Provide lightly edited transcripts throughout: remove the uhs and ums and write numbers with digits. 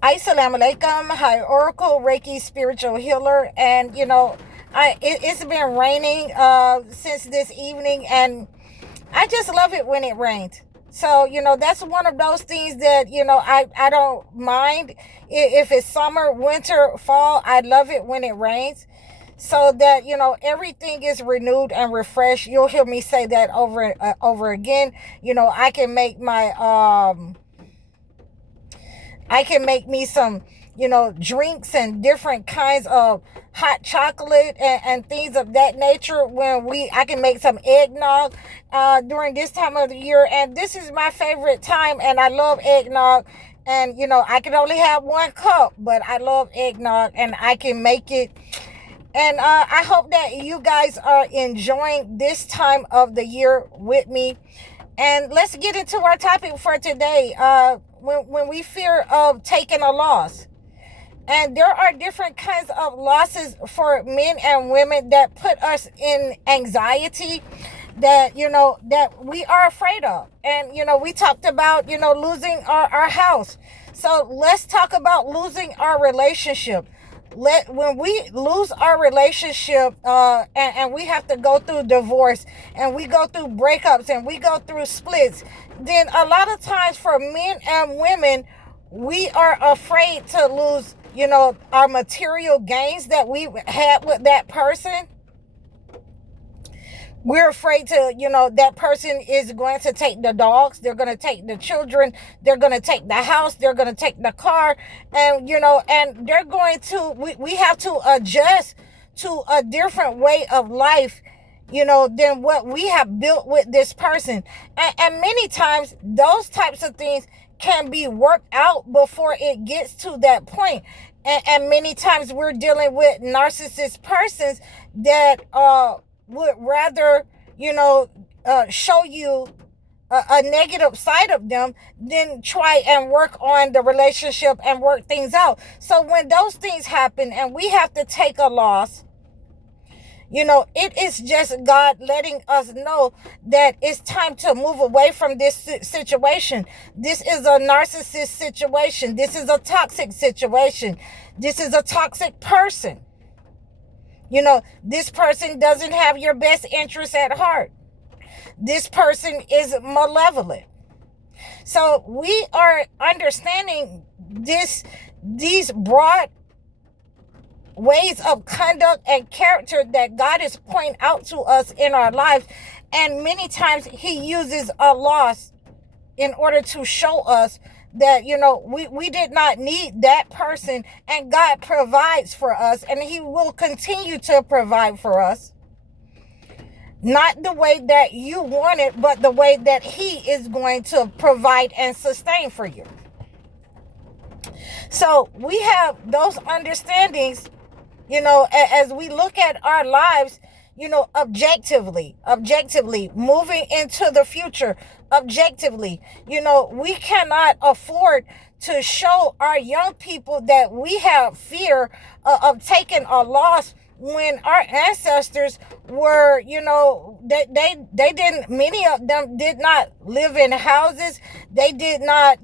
Assalamu alaikum. Hi, Oracle Reiki spiritual healer, and it's been raining since this evening, and I just love it when it rains. So that's one of those things that I don't mind if it's summer, winter, fall. I love it when it rains, so that everything is renewed and refreshed. You'll hear me say that over again. I can make me some, drinks and different kinds of hot chocolate and things of that nature. I can make some eggnog during this time of the year. And this is my favorite time. And I love eggnog. And, I can only have 1 cup, but I love eggnog and I can make it. And I hope that you guys are enjoying this time of the year with me. And let's get into our topic for today. When we fear of taking a loss. And there are different kinds of losses for men and women that put us in anxiety, that that we are afraid of. And we talked about losing our house. So let's talk about losing our relationship. When we lose our relationship, and we have to go through divorce, and we go through breakups, and we go through splits, then a lot of times for men and women, we are afraid to lose our material gains that we had with that person. We're afraid to, that person is going to take the dogs, they're going to take the children, they're going to take the house, they're going to take the car, and, and they're going to, we have to adjust to a different way of life, than what we have built with this person. And many times those types of things can be worked out before it gets to that point. And many times we're dealing with narcissist persons that, would rather, show you a negative side of them than try and work on the relationship and work things out. So when those things happen and we have to take a loss, it is just God letting us know that it's time to move away from this situation. This is a narcissist situation. This is a toxic situation. This is a toxic person. This person doesn't have your best interests at heart. This person is malevolent. So we are understanding these broad ways of conduct and character that God is pointing out to us in our lives. And many times he uses a loss in order to show us that, we did not need that person, and God provides for us, and he will continue to provide for us. Not the way that you want it, but the way that he is going to provide and sustain for you. So we have those understandings, as we look at our lives, objectively, moving into the future, objectively. We cannot afford to show our young people that we have fear of taking a loss when our ancestors were, they didn't, many of them did not live in houses. They did not,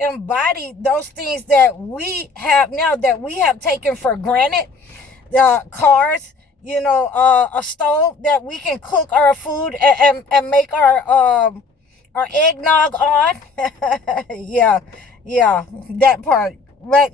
embody those things that we have now, that we have taken for granted. Cars, a stove that we can cook our food and make our eggnog on. yeah, that part. But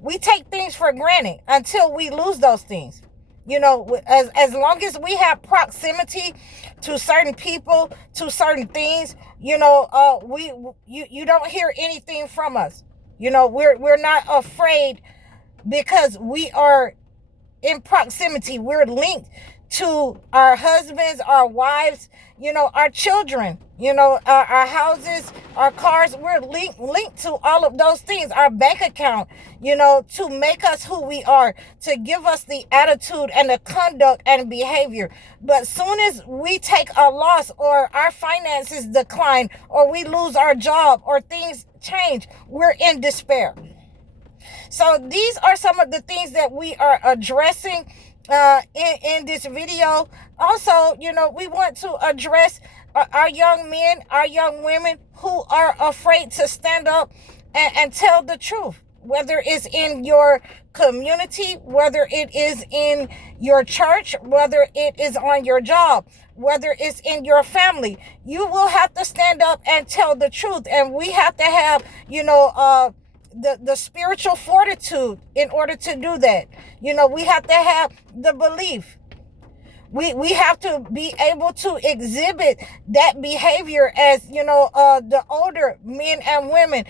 we take things for granted until we lose those things. As long as we have proximity to certain people, to certain things, you don't hear anything from us. We're not afraid because we are in proximity. We're linked to our husbands, our wives, our children, our houses, our cars. We're linked to all of those things, our bank account, to make us who we are, to give us the attitude and the conduct and behavior. But soon as we take a loss, or our finances decline, or we lose our job, or things change, we're in despair. So these are some of the things that we are addressing in this video. Also, we want to address our young men, our young women who are afraid to stand up and tell the truth, whether it's in your community, whether it is in your church, whether it is on your job, whether it's in your family. You will have to stand up and tell the truth. And we have to have, the spiritual fortitude in order to do that. We have to have the belief. We have to be able to exhibit that behavior as, the older men and women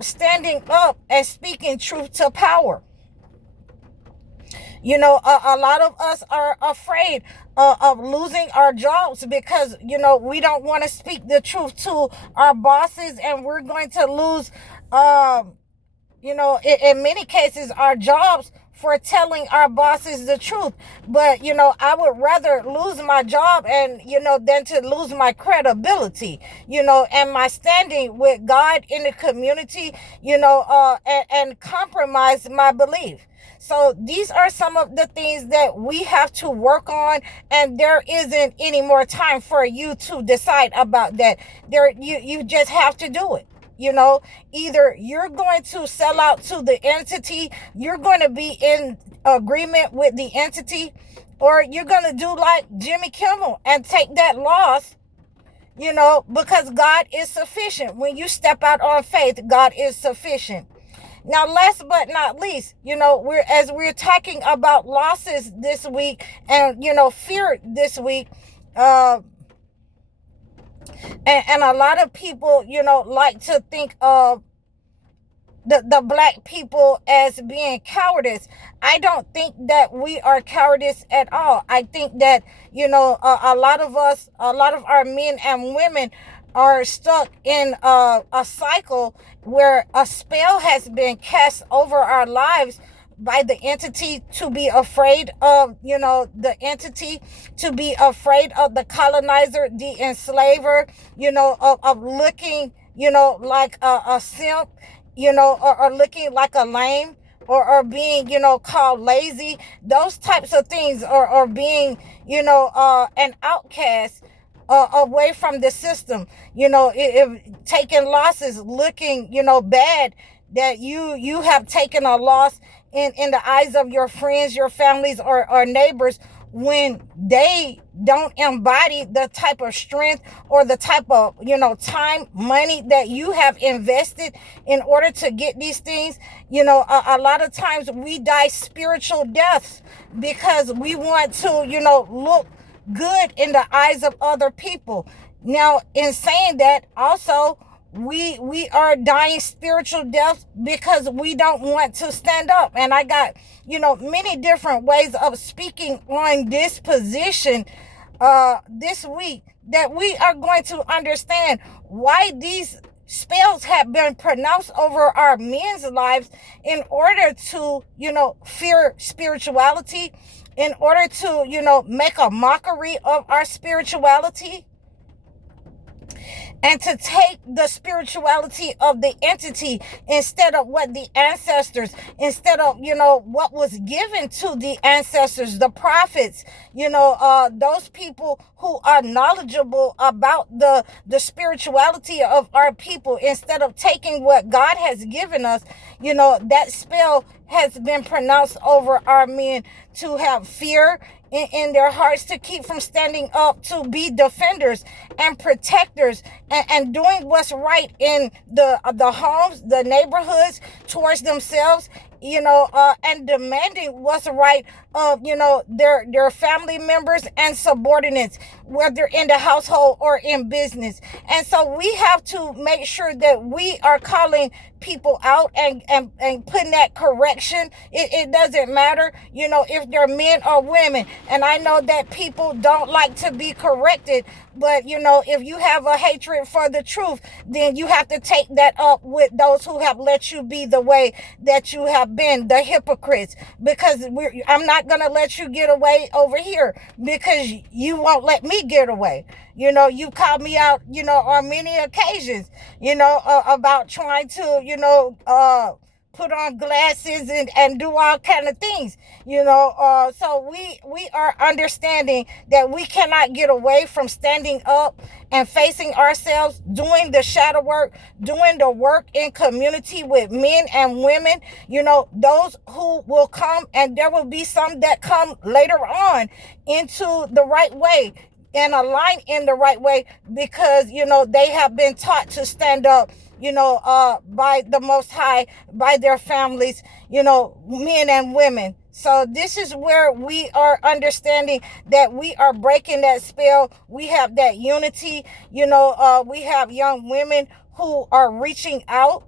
standing up and speaking truth to power. A lot of us are afraid of losing our jobs because, we don't want to speak the truth to our bosses, and we're going to lose, in many cases, our jobs for telling our bosses the truth. But, I would rather lose my job and, than to lose my credibility, and my standing with God in the community, and compromise my belief. So these are some of the things that we have to work on, and there isn't any more time for you to decide about that. You just have to do it. Either you're going to sell out to the entity, you're going to be in agreement with the entity, or you're going to do like Jimmy Kimmel and take that loss, because God is sufficient. When you step out on faith, God is sufficient. Now, last but not least, we're talking about losses this week and, fear this week, and a lot of people, like to think of the black people as being cowardice. I don't think that we are cowardice at all. I think that, a lot of our men and women are stuck in a cycle where a spell has been cast over our lives by the entity, to be afraid of, the entity, to be afraid of the colonizer, the enslaver, of looking, like a simp, or looking like a lame, or being, called lazy. Those types of things, or being, an outcast, away from the system, if taking losses, looking, bad, that you have taken a loss in the eyes of your friends, your families, or neighbors, when they don't embody the type of strength or the type of, time, money that you have invested in order to get these things. A lot of times we die spiritual deaths because we want to, look good in the eyes of other people. Now, in saying that, also, we are dying spiritual deaths because we don't want to stand up. And I got, many different ways of speaking on this position this week, that we are going to understand why these spells have been pronounced over our men's lives in order to, fear spirituality, in order to, make a mockery of our spirituality, and to take the spirituality of the entity instead of what the ancestors, instead of, what was given to the ancestors, the prophets, those people who are knowledgeable about the spirituality of our people, instead of taking what God has given us. That spell has been pronounced over our men to have fear in their hearts, to keep from standing up, to be defenders and protectors, and doing what's right in the homes, the neighborhoods, towards themselves, and demanding what's right of, their family members and subordinates, whether in the household or in business. And so we have to make sure that we are calling people out and putting that correction. It doesn't matter, if they're men or women. And I know that people don't like to be corrected, but, if you have a hatred for the truth, then you have to take that up with those who have let you be the way that you have been, the hypocrites, because I'm not going to let you get away over here because you won't let me get away. You called me out, on many occasions, about trying to, put on glasses and do all kind of things, so we are understanding that we cannot get away from standing up and facing ourselves, doing the shadow work, doing the work in community with men and women, those who will come, and there will be some that come later on into the right way and align in the right way, because they have been taught to stand up, by the Most High, by their families, men and women. So this is where we are understanding that we are breaking that spell. We have that unity. We have young women who are reaching out,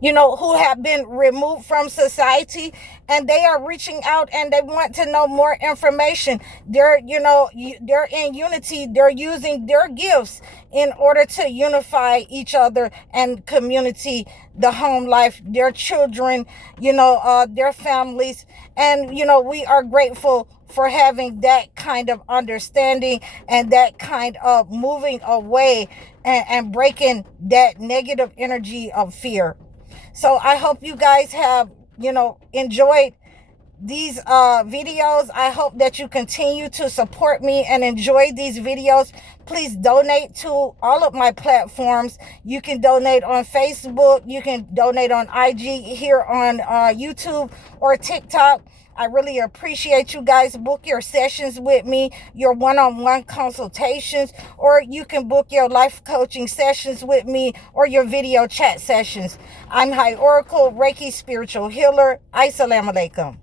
who have been removed from society, and they are reaching out and they want to know more information. They're in unity. They're using their gifts in order to unify each other and community, the home life, their children, their families. And, we are grateful for having that kind of understanding and that kind of moving away and breaking that negative energy of fear. So I hope you guys have, enjoyed these videos. I hope that you continue to support me and enjoy these videos. Please donate to all of my platforms. You can donate on Facebook. You can donate on IG, here on YouTube or TikTok. I really appreciate you guys. Book your sessions with me, your one-on-one consultations, or you can book your life coaching sessions with me or your video chat sessions. I'm High Oracle, Reiki spiritual healer. Assalamu alaikum.